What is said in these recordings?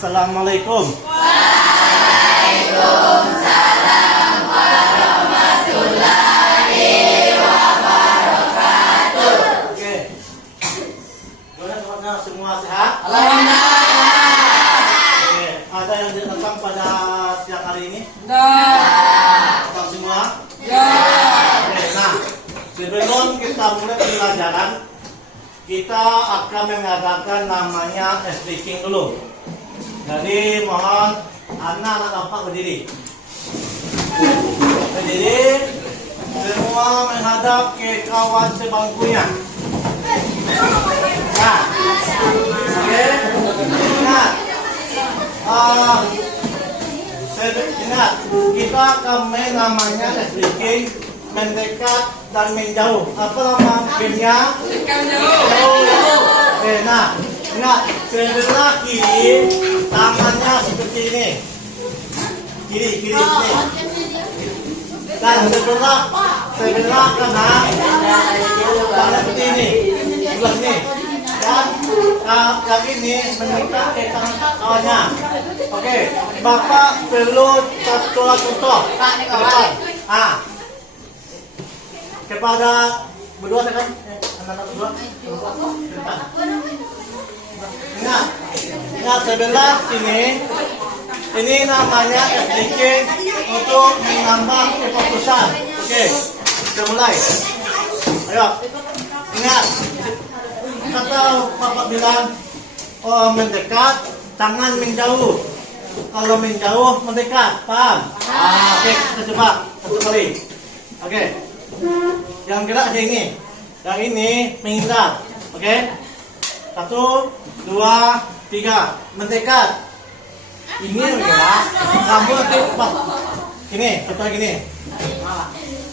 Assalamualaikum. Waalaikumsalam warahmatullahi wabarakatuh. Oke. Gimana semua sehat? Alhamdulillah. Oke. Ada yang datang pada siang hari ini? Datang semua? Oke. Nah, sebelum kita mulai pembelajaran, kita akan mengadakan namanya speaking dulu. Jadi mohon anak-anak tampak berdiri. Berdiri, semua menghadap ke kawan sebangkunya. Nah, oke, ingat, ingat, kita akan main namanya speaking, mendekat dan menjauh. Apa nama gamenya? Jauh. Nah, ingat, sebelah kiri tangannya seperti ini. Kiri ini. Dan sebelah kanan tangan seperti ini. Sebelah ini. Dan kaki ini mengikat ke tangan kawannya. Oke, Bapak perlu contoh ke depan. Kepada berdua kan? Anak-anak berdua. Ingat sebelah sini. Ini namanya speaking untuk menambah kefokusan. Oke, kita mulai. Ayo, ingat. Kata Bapak bilang, mendekat, tangan menjauh. Kalau menjauh, mendekat. Paham? Oke, kita coba satu kali. Oke. Yang gerak aja ini. Yang ini menghindar. Oke. 1, 2, 3. Mendekat. Ini bergerak. Kamu nanti pas. Ini, contoh gini.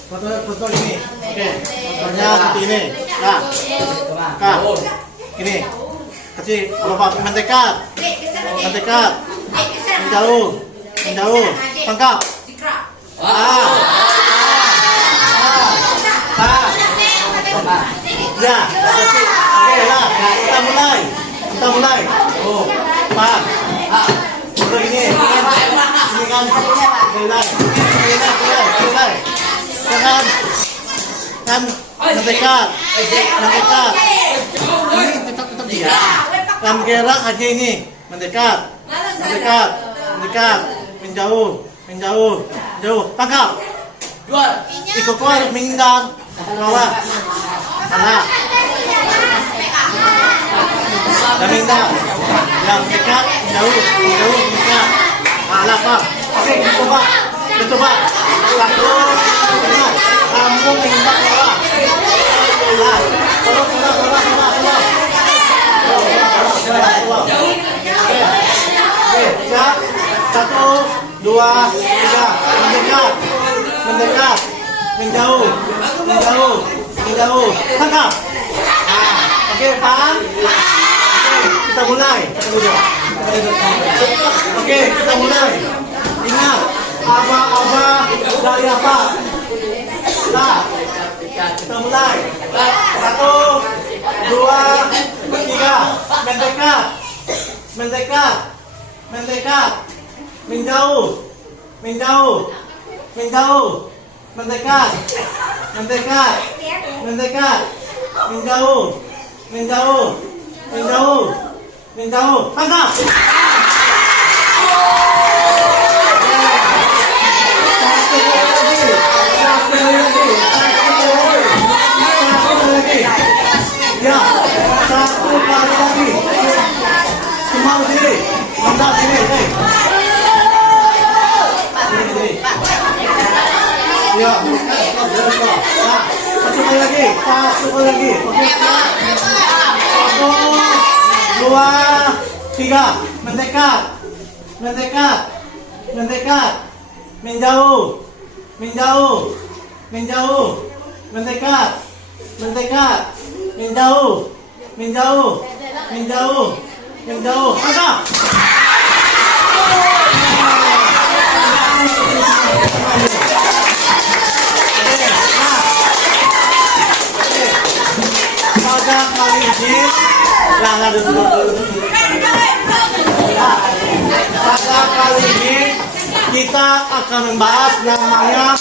Contoh gini. Oke. Contohnya seperti ini. Nah. Ini. Kasih Bapak mendekat. Mendekat. Menjauh. Tangkap. Ya, oke lah. Kita mulai. Paham? Terus ini kan mulai. Kan mendekat. Ini tetap dia. Kan gerak aja ini. Mendekat. Menjauh. Tangkap. Ikut harus menghindar. Bawah. Salah. Dan menghindar. Yang dekat, jauh, dekat. Alah, Pak. Oke, kita coba. 1, 2, kamu menghindar bawah. Nah, tolong. Oke, siap. 1, 2, 3. Mendekat. Menjauh. Tangkap. Oke, paham? Kita mulai. Oke, kita mulai. Ingat, aba dari apa? Nah, kita mulai. 1, 2, 3. Mendekat. Menjauh. Mendekat. Menjauh. Tangkap. Ya, 1 kali lagi. Semua sini. Mendak sini. Ya, satu kali lagi. Oke, 1, 2, 3. Mendekat. Menjauh. Mendekat. Menjauh. Tangkap. Pada kali ini, dulu. Pada kali ini kita akan membahas namanya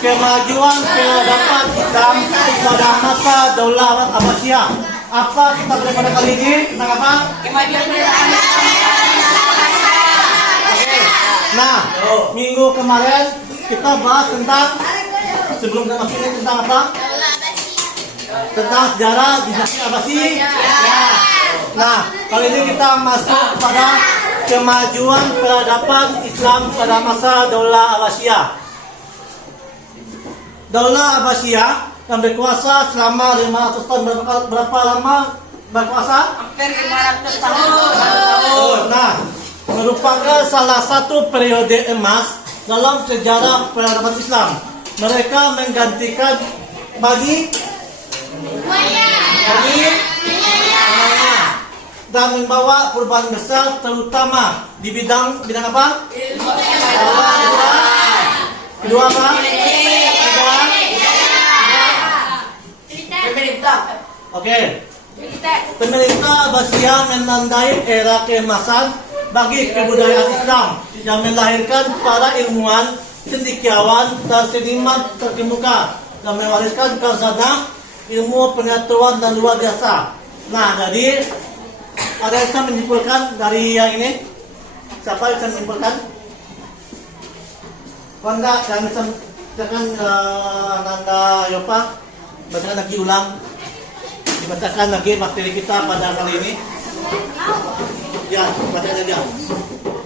kemajuan peradaban Islam pada masa Daulah Abbasiyah. Apa kita belajar pada kali ini? Tentang apa? Kemajuan peradaban Oke. Nah, minggu kemarin kita bahas tentang sebelum kita masuk ini tentang apa? Tentang sejarah dinasti Abbasiyah. Nah, kali ini kita masuk pada kemajuan peradaban Islam pada masa Daulah Abbasiyah. Daulah Abbasiyah yang berkuasa selama 500 tahun. Berapa lama berkuasa? hampir 500 tahun. Nah, merupakan salah satu periode emas dalam sejarah peradaban Islam. Mereka menggantikan bagi dan membawa perubahan besar terutama di bidang apa? Kedua apa? Pemerintah. Oke. Pemerintah Abbasiyah menandai era keemasan bagi kebudayaan Islam yang melahirkan para ilmuwan, cendekiawan, dan seniman terkemuka dan mewariskan khazanah ilmu pengetahuan dan luar biasa. Nah, jadi ada yang bisa menyimpulkan dari yang ini? Siapa yang bisa menyimpulkan? Wanda, yang bisa misalkan Nanda Yopa, bacakan lagi ulang, dibacakan lagi materi kita pada kali ini. Ya, bacakan aja.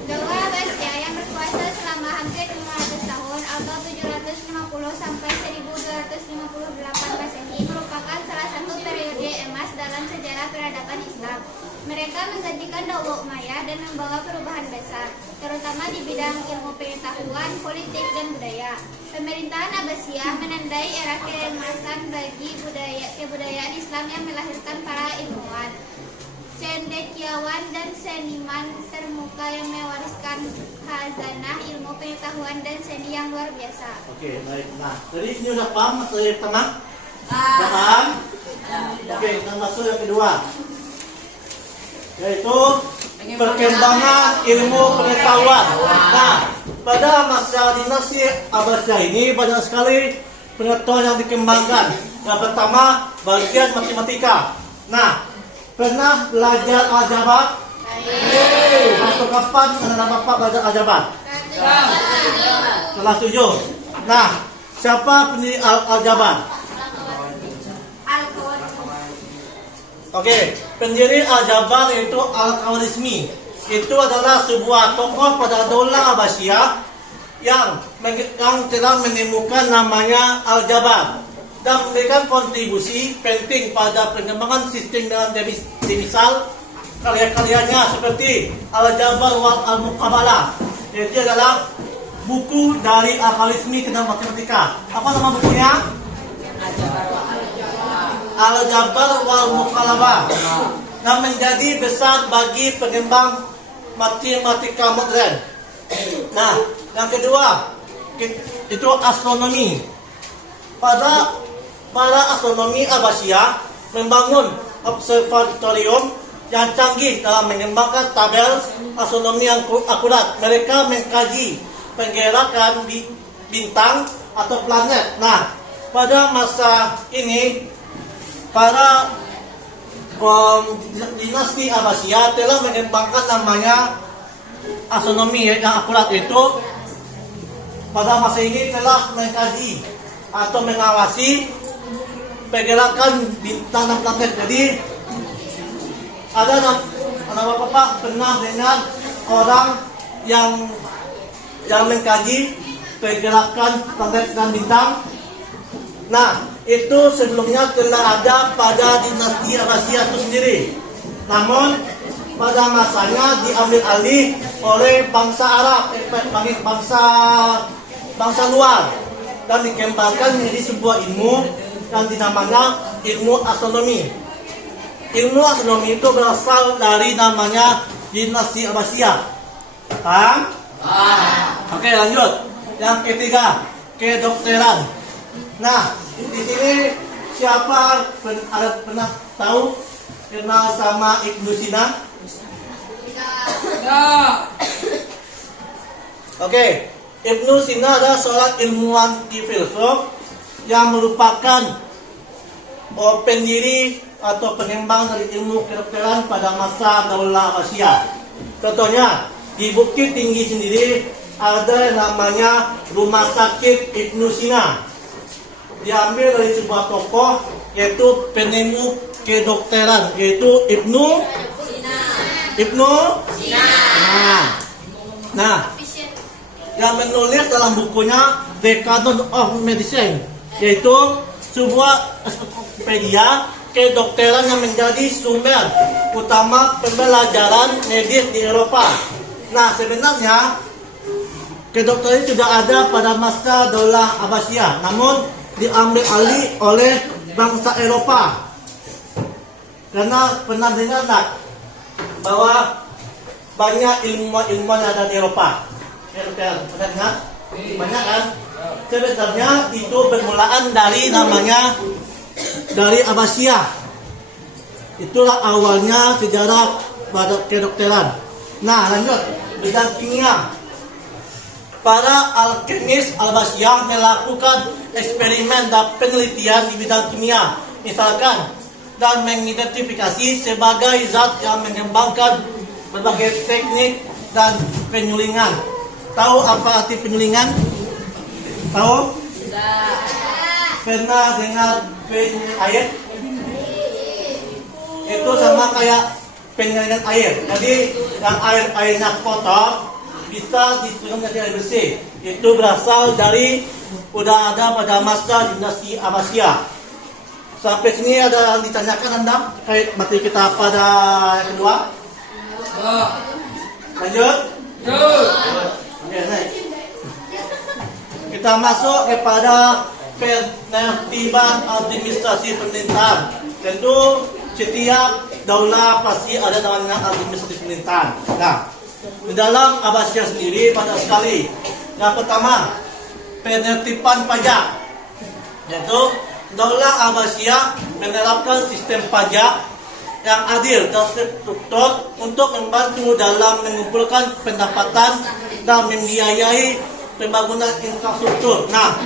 Daulah Abbasiyah yang berkuasa selama hampir 500 tahun atau 750 sampai 1258 Masehi merupakan salah satu periode emas dalam sejarah peradaban Islam. Mereka menggantikan Daulah Umayyah dan membawa perubahan besar, terutama di bidang ilmu pengetahuan, politik, dan budaya. Pemerintahan Abbasiyah menandai era keemasan bagi kebudayaan Islam yang melahirkan para ilmuwan, cendekiawan, dan seniman termuka yang mewariskan khazanah ilmu pengetahuan dan seni yang luar biasa. Oke, baik. Nah, dari sini udah paham materi pertama? Udah paham? Oke, kita masuk yang kedua, yaitu perkembangan ilmu pengetahuan. Nah, pada masa dinasti Abbasiyah ini banyak sekali pengetahuan yang dikembangkan. Yang pertama, bagian matematika. Nah, pernah belajar aljabar? Atau kapan anak bapak belajar aljabar? Kelas 7. Nah, siapa pendiri aljabar? Oke, pendiri aljabar yaitu Al-Khwarizmi. Itu adalah sebuah tokoh pada Daulah Abbasiyah yang telah menemukan namanya aljabar dan memberikan kontribusi penting pada pengembangan sistem dengan semisal karya-karyanya seperti Al-Jabar wal Al-Muqabalah, yaitu adalah buku dari Al-Khwarizmi tentang matematika. Apa nama bukunya? Al-Jabar wal Muqabalah, yang menjadi besar bagi pengembang matematika modern. Nah, yang kedua itu astronomi. Pada astronomi Abbasiyah membangun observatorium yang canggih dalam mengembangkan tabel astronomi yang akurat. Mereka mengkaji penggerakan bintang atau planet. Nah, pada masa ini para dinasti Abbasiyah telah mengembangkan namanya astronomi yang akurat. Itu pada masa ini telah mengkaji atau mengawasi pergerakan bintang dan planet. Jadi ada anak bapak pernah dengar orang yang mengkaji pergerakan planet dan bintang? Nah, itu sebelumnya telah ada pada dinasti Abbasiyah itu sendiri. Namun pada masanya diambil alih oleh bangsa Arab, bangsa luar, dan dikembangkan menjadi sebuah ilmu yang dinamakan ilmu astronomi. Ilmu astronomi itu berasal dari namanya dinasti Abbasiyah. Paham? Oke, lanjut. Yang ketiga, kedokteran. Nah, di sini siapa pernah tahu kenal sama Ibnu Sina? Oke, Ibnu Sina adalah seorang ilmuwan filsuf yang merupakan pendiri atau pengembang dari ilmu kedokteran pada masa Daulah Abbasiyah. Contohnya di Bukit Tinggi sendiri ada yang namanya Rumah Sakit Ibnu Sina. Diambil dari sebuah tokoh yaitu penemu kedokteran yaitu Ibnu Sina. Nah, yang menulis dalam bukunya The Canon of Medicine, yaitu sebuah ensiklopedia kedokteran yang menjadi sumber utama pembelajaran medis di Eropa. Nah, sebenarnya kedokteran sudah ada pada masa Daulah Abbasiyah, namun diambil alih oleh bangsa Eropa. Karena pernah dengar tak bahwa banyak ilmuwan yang ada di Eropa? Pernah dengar? Banyak kan? Sebenarnya itu permulaan dari Abbasiyah. Itulah awalnya sejarah pada kedokteran. Nah, lanjut bidang kimia. Para alkemis Abbasiyah melakukan eksperimen dan penelitian di bidang kimia, misalkan dan mengidentifikasi sebagai zat yang mengembangkan berbagai teknik dan penyulingan. Tahu apa arti penyulingan? Tahu? Pernah dengar air? Itu sama kayak penyaringan air. Jadi yang airnya kotor bisa disuling menjadi air bersih. Itu berasal dari udah ada pada masa dinasti Abbasiyah. Sampai sini ada yang ditanyakan Anda terkait materi kita pada yang kedua? Lanjut? Oke, next. Kita masuk kepada penertiban administrasi pemerintahan. Tentu setiap daulah pasti ada namanya administrasi pemerintahan. Nah, di dalam Abbasiyah sendiri banyak sekali. Yang pertama, penertiban pajak, yaitu Daulah Abbasiyah menerapkan sistem pajak yang adil dan terstruktur untuk membantu dalam mengumpulkan pendapatan dan membiayai pembangunan infrastruktur. Nah,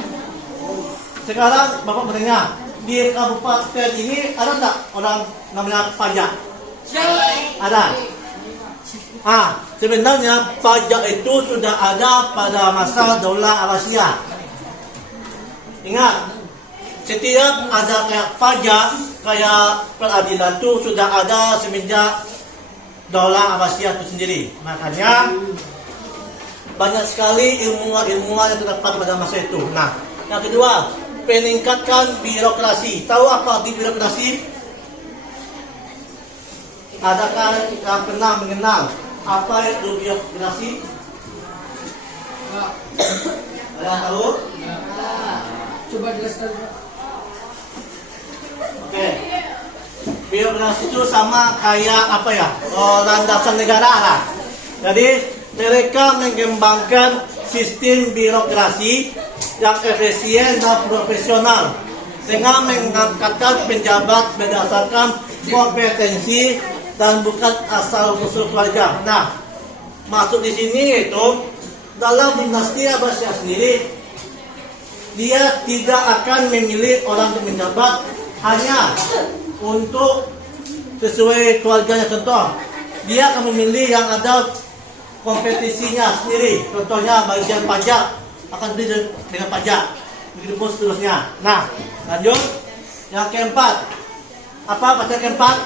sekarang Bapak bertanya, di kabupaten ini ada tak orang namanya pajak? Ada. Sebenarnya pajak itu sudah ada pada masa Daulah Abbasiyah. Ingat, setiap ada kayak pajak, kayak peradilan itu sudah ada semenjak Daulah Abbasiyah itu sendiri. Makanya banyak sekali ilmuwan yang terdapat pada masa itu. Nah, yang kedua, peningkatkan birokrasi. Tahu apa di birokrasi? Adakah yang pernah mengenal apa itu birokrasi? Ada yang tahu? Coba jelaskan. Oke. Birokrasi itu sama kayak apa ya? Landasan negara lah. Jadi mereka mengembangkan sistem birokrasi yang efisien dan profesional dengan mengangkatkan penjabat berdasarkan kompetensi dan bukan asal usul keluarga. Nah, masuk di sini itu dalam dinasti Abbasiyah sendiri, dia tidak akan memilih orang untuk menjabat hanya untuk sesuai keluarganya. Contoh, dia akan memilih yang ada kompetisinya sendiri. Contohnya bagian pajak akan beli dengan pajak, begitu pun seterusnya. Nah, lanjut yang keempat. Apa pasal keempat?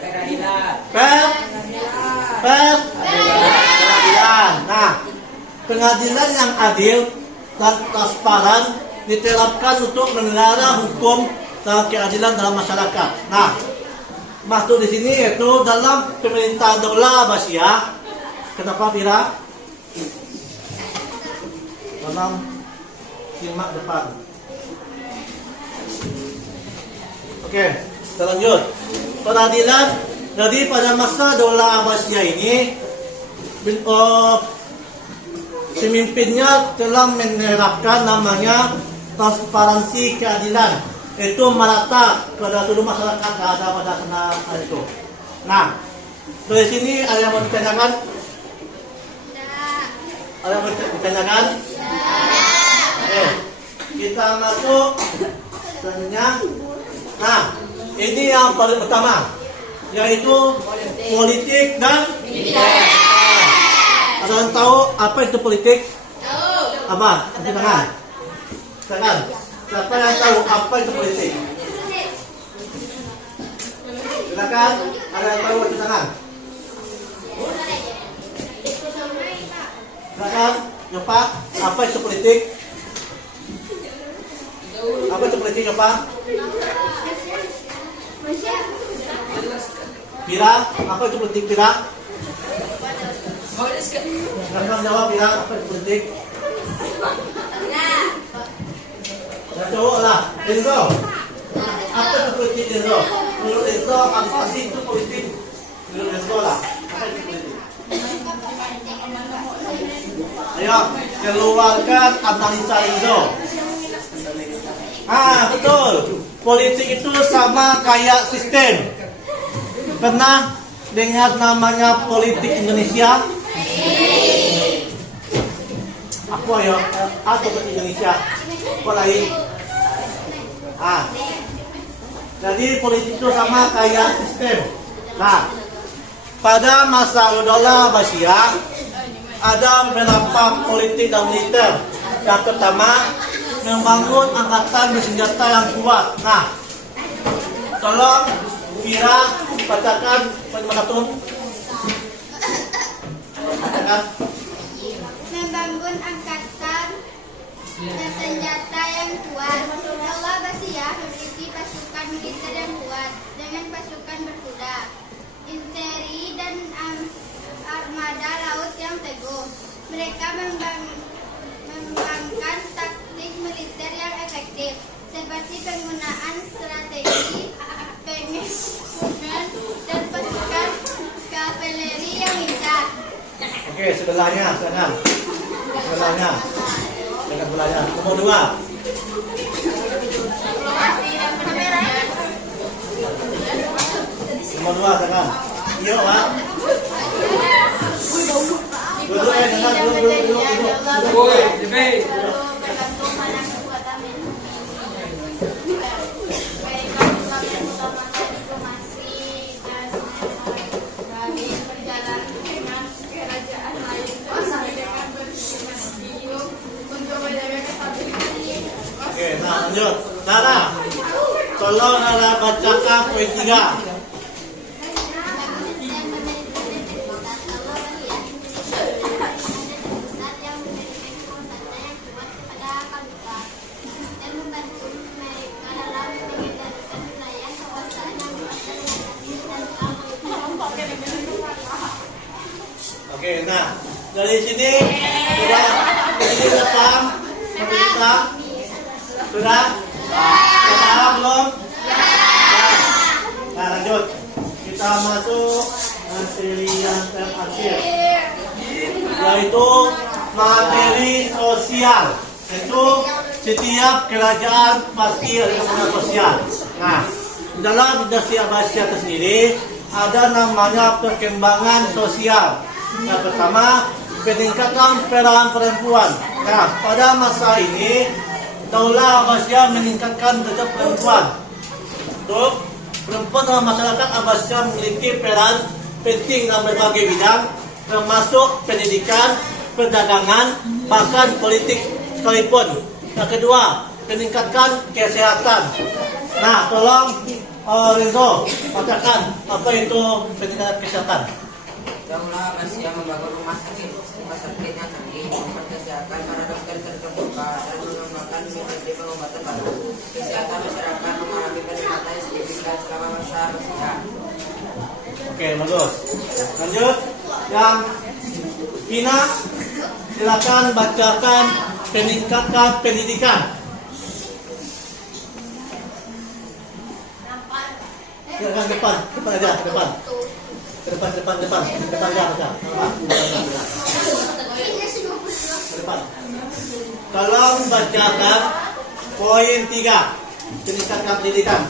Pengadilan. Nah, pengadilan yang adil dan transparan diterapkan untuk memelihara hukum dan keadilan dalam masyarakat. Nah, masuk di sini yaitu dalam pemerintahan Daulah Abbasiyah. Kenapa Fira? Dalam simak depan. Oke, kita lanjut. Peradilan. Jadi pada masa Daulah Abbasiyah ini, pemimpinnya telah menerapkan namanya transparansi keadilan. Itu merata pada seluruh masyarakat yang ada pada sana itu. Nah, dari sini ada yang mau ditanyakan? Ada yang ditanyakan? Oke, kita masuk selanjutnya. Nah, ini yang paling utama, yaitu politik dan militer. Ada yang tahu apa itu politik? Apa? Angkat tangan. Tangan. Siapa yang tahu apa itu politik? Silakan. Ada yang tahu angkat tangan? Silakan. Nyopa. Apa itu politik? Apa itu politik, Nyopa? Pira. Apa itu politik, Pira? Silakan jawab, Pira. Apa itu politik? Ya cowok lah, Enzo. Apa itu politik, Enzo? Menurut Enzo, apa sih itu politik? Menurut Enzo lah, apa itu politik? Ayo, keluarkan analisa Enzo. Betul. Politik itu sama kayak sistem. Pernah dengar namanya politik Indonesia? Apa ya? Atau politik Indonesia? Apa lagi? Jadi politik itu sama kayak sistem. Nah, pada masa Udala Abbasiyah ada beberapa politik dan militer. Yang pertama, membangun angkatan bersenjata yang kuat. Nah, tolong Vira bacakan Pak. Membangun angkatan bersenjata yang kuat. Udala Abbasiyah memiliki pasukan militer yang kuat dengan pasukan berkuda, infanteri dan armada laut yang teguh. Mereka mengembangkan taktik militer yang efektif seperti penggunaan strategi pengepungan dan pasukan kavaleri yang lincah. Oke, sebelahnya, jangan. Sebelahnya. Jangan sebelahnya. Nomor 2. Nomor 2, jangan. Iya, Pak. Duduk, jangan. Duduk. Oke, nah lanjut. Nara, tolong Nara bacakan poin 3. Oke, nah dari sini sudah paham pemerintah? Sudah? Paham belum? Nah lanjut, kita masuk materi yang terakhir, yaitu materi sosial. Itu setiap kerajaan pasti ada kepentingan sosial. Nah, dalam dinasti Abbasiyah tersendiri ada namanya perkembangan sosial. Yang pertama, peningkatan peran perempuan. Nah, pada masa ini Daulah Abbasiyah meningkatkan derajat perempuan. Untuk perempuan dalam masyarakat Abbasiyah memiliki peran penting dalam berbagai bidang, termasuk pendidikan, perdagangan, bahkan politik sekalipun. Yang kedua, peningkatkan kesehatan. Nah, tolong Renzo bacakan apa itu peningkatan kesehatan. Daulah Abbasiyah membangun rumah sakit yang canggih, memperkesehatan para dokter terkemuka, dan mengembangkan metode pengobatan baru. Kesehatan masyarakat mengalami peningkatan yang signifikan selama masa Abbasiyah. Oke, bagus. Lanjut, yang Hina, silakan bacakan peningkatan pendidikan. Silakan depan aja, depan. Depan aja, depan. Tolong bacakan poin 3, peningkatan pendidikan.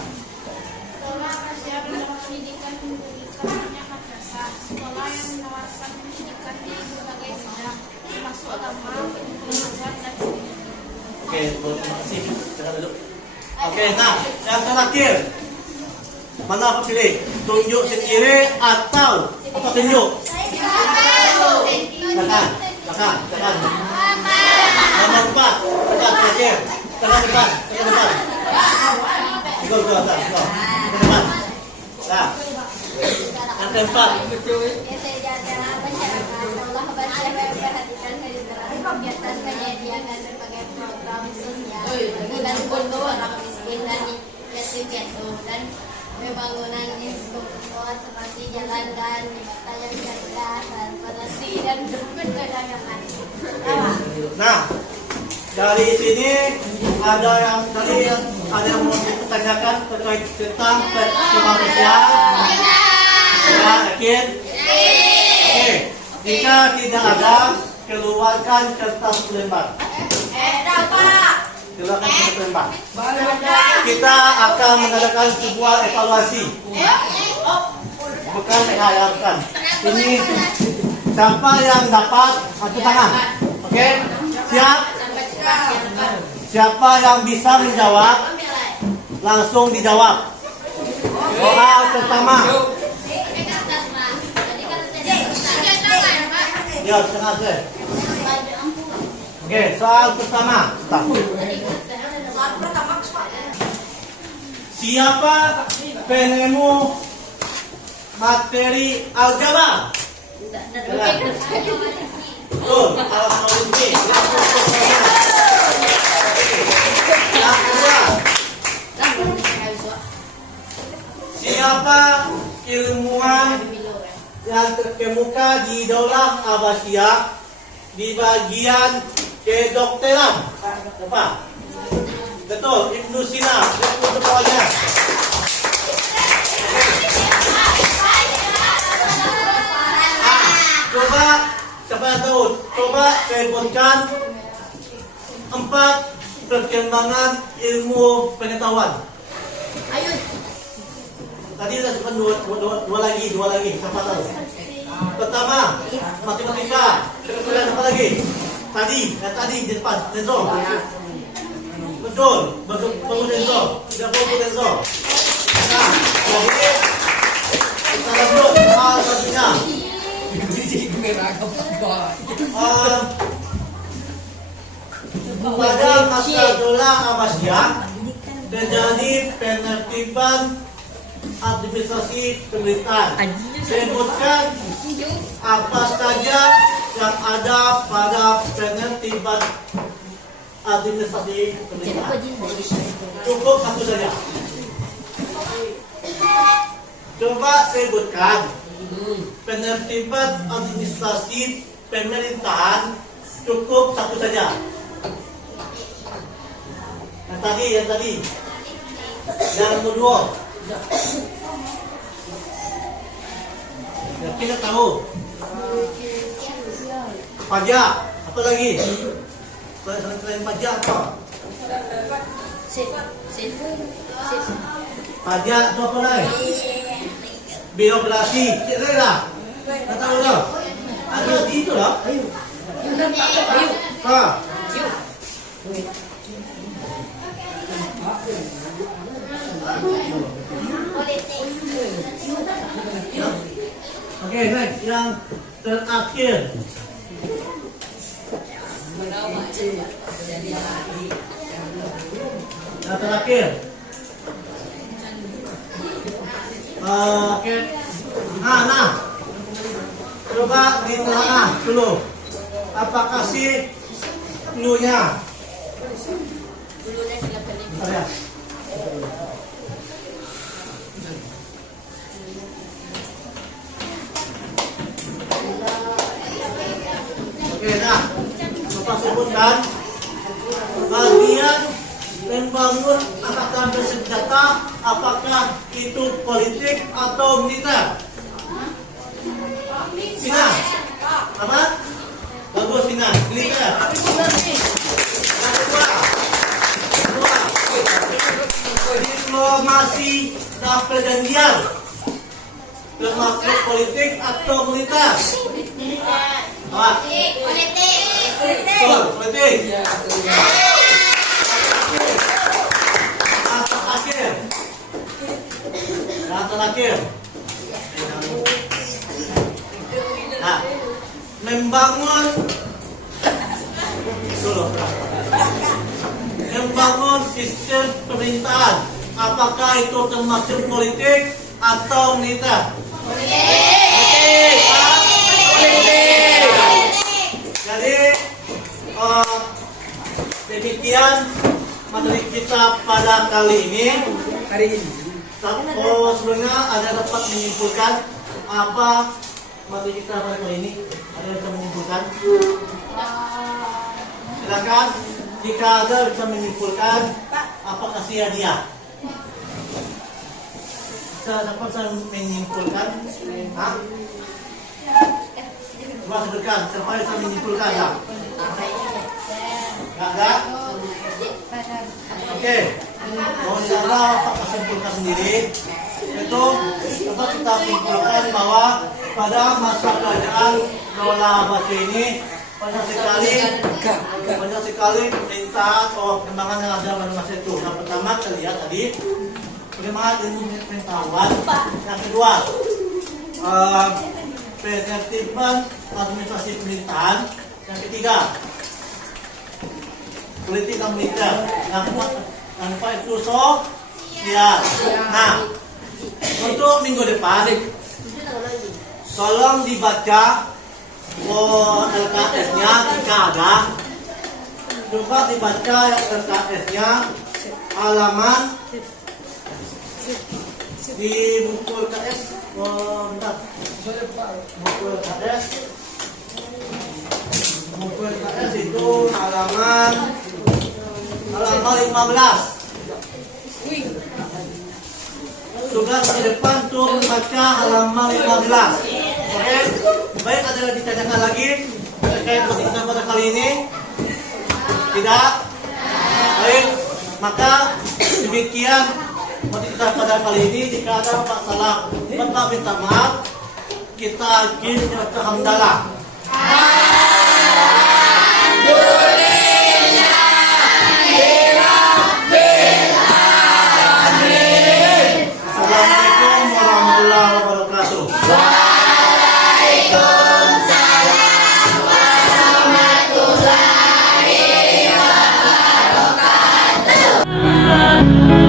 Daulah Abbasiyah mendorong pendidikan sekolah yang menawarkan pendidikan di berbagai bidang, termasuk Oke, terima kasih. Jangan dulu. Oke, nah yang terakhir, mana apa pilih? Tunjuk sendiri atau apa tunjuk? Tekan. Nomor 4, tekan terakhir. Tekan depan. Go. Depan. Nah, yang keempat. Sejahtera masyarakat Allah memperhatikan kegiatan menyediakan berbagai program sosial membantu orang miskin dan yatim piatu dan pembangunan infrastruktur seperti jalan dan jembatan yang jelas, transportasi dan perdagangan. Nah, dari sini ada yang mau ditanyakan terkait tentang kemanusiaan. Ya, yakin? Oke, jika tidak ada, keluarkan kertas lembar. Keluarkan kertas lembar. Kita akan mengadakan sebuah evaluasi. Bukan mengharapkan. Ini siapa yang dapat angkat tangan? Oke, siap? Siapa yang bisa menjawab? Langsung dijawab. Soal pertama. Ya, setengah deh. Oke, soal pertama. Siapa penemu materi aljabar? Betul, aljabar. Yang kedua, siapa ilmuwan yang terkemuka di Daulah Abbasiyah di bagian kedokteran? Apa? Betul, Ibnu Sina. Betul pokoknya. Coba, siapa yang tahu? Coba sebutkan 4 perkembangan ilmu pengetahuan. Ayo. Tadi sudah sebut dua lagi. Siapa tahu? Pertama, matematika. Kemudian apa lagi? Tadi di depan, Denzo. Betul, Denzo. Tidak perlu Denzo. Nah, jadi kita lanjut soal selanjutnya. Pada masa Daulah Abbasiyah terjadi penertiban administrasi pemerintahan. Sebutkan apa saja yang ada pada penertiban administrasi pemerintahan. Cukup satu saja. Coba sebutkan penertiban administrasi pemerintahan. Cukup satu saja. Yang tadi. Yang kedua. Ya, kita tahu pajak, apa lagi? Selain pajak apa? Pajak itu apa lagi? Birokrasi, tidak lah. Tak tahu lah. Ada itu lah. Oke, next yang terakhir. Yang terakhir. Oke. Nah. Coba ditelaah dulu. Apakah sih clue-nya? Ada. Oke, nah, Bapak sebutkan bagian membangun angkatan bersenjata, apakah itu politik atau militer? Sina, apa? Bagus Sina, militer. Yang kedua, diplomasi dan perjanjian, termasuk politik atau militer? Apa? Betul, politik. Yang terakhir. Yang terakhir. Nah, membangun dulu. Membangun sistem pemerintahan. Apakah itu termasuk politik atau militer? Politik. Jadi demikian materi kita pada kali ini. Sebelumnya ada dapat menyimpulkan apa materi kita pada kali ini? Ada yang bisa menyimpulkan? Silakan. Jika ada bisa menyimpulkan apa kasih hadiah? Siapa bisa menyimpulkan? Hah? Coba sebutkan. Siapa bisa menyimpulkan? Ya? Nggak ada? Oke. Mohon dianggap Pak simpulkan sendiri. Itu dapat kita simpulkan bahwa pada masa kerajaan Dola Abbasi ini banyak sekali pemerintahan atau perkembangan yang ada pada masa itu. Yang pertama kita lihat tadi bagaimana ilmu pengetahuan. Yang kedua penertiban administrasi pemerintahan. Yang ketiga politik dan militer. Yang keempat itu sosial. Nah, untuk minggu depan tolong dibaca LKS-nya jika ada. Coba dibaca LKS-nya halaman di buku LKS. Bentar. Buku LKS itu halaman 15. Tugas di depan tuh membaca halaman 15. Oke, baik, ada yang ditanyakan lagi terkait kita pada kali ini? Tidak? Baik, maka demikian kita pada kali ini. Jika ada masalah, Bapak minta maaf. Kita ingin hamdalah. Assalamualaikum warahmatullahi wabarakatuh. Thank you.